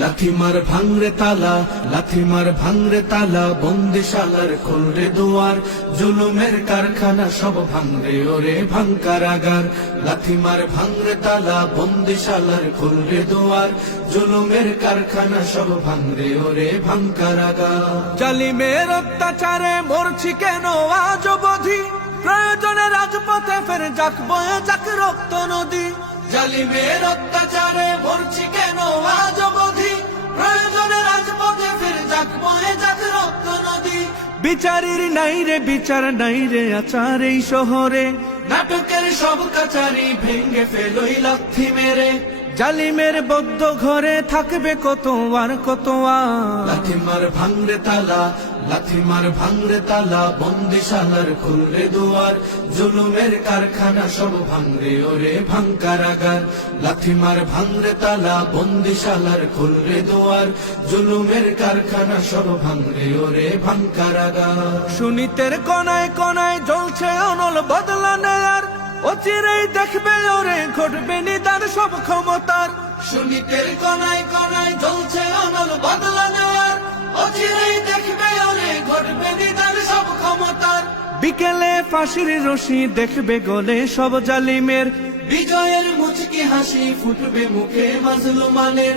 লাথিমার ভাঙরে তালা, লাথিমার ভাঙরে তালা, বন্দিশালার খুলরে দুয়ার, জুলুমের কারখানা সব ভাঙরে ওরে ভাঙকারাগার। লাথিমার ভাঙরে তালা, বন্দিশালার খুলরে দুয়ার, জুলুমের কারখানা সব ভাঙরে ওরে ভাঙকারাগার। জালিমের অত্যাচারে মরছি কেন আজ অবধি, প্রয়োজনে রাজপথে ফের যাক বয়ে যাক রক্ত নদী। জালিমের অত্যাচারে মরছি কেন আজ অবধি, প্রয়োজনে রাজপথে ফের যাক বয়ে যাক রক্ত নদী। বিচারের নাই রে বিচার নাই রে আচার এই শহরে, নাটকের সব কাচারি ভেঙ্গে ফেলোই লাথি মেরে। জালিমের বদ্ধ ঘরে থাকবে কত আর কত আর। লাথিমার ভাঙরে তালা, লাথিমার ভাঙরে তালা, বন্দিশালার খুলরে দুয়ার, জুলুমের কারখানা সব ভাঙরে ওরে ভাঙকারাগার। লাথিমার ভাঙরে তালা, বন্দিশালার খুলরে দুয়ার, জুলুমের কারখানা সব ভাঙরে ওরে ভাঙকারাগার। সুনীতের কনায় কনায় জ্বলছে অনল বদলা নেয়ার, অচিরেই দেখবে ওরে ঘটবে নিদান সব ক্ষমতার। সুনীতের কনায় কনায় জ্বলছে অনল বদলা নেওয়ার, অচিরেই দেখবে ওরে ঘটবে নিদান সব ক্ষমতার। বিকেলে ফাঁসির রশি দেখবে গলে সব জালিমের, বিজয়ের মুচকি হাসি ফুটবে মুখে মাজলুমানের।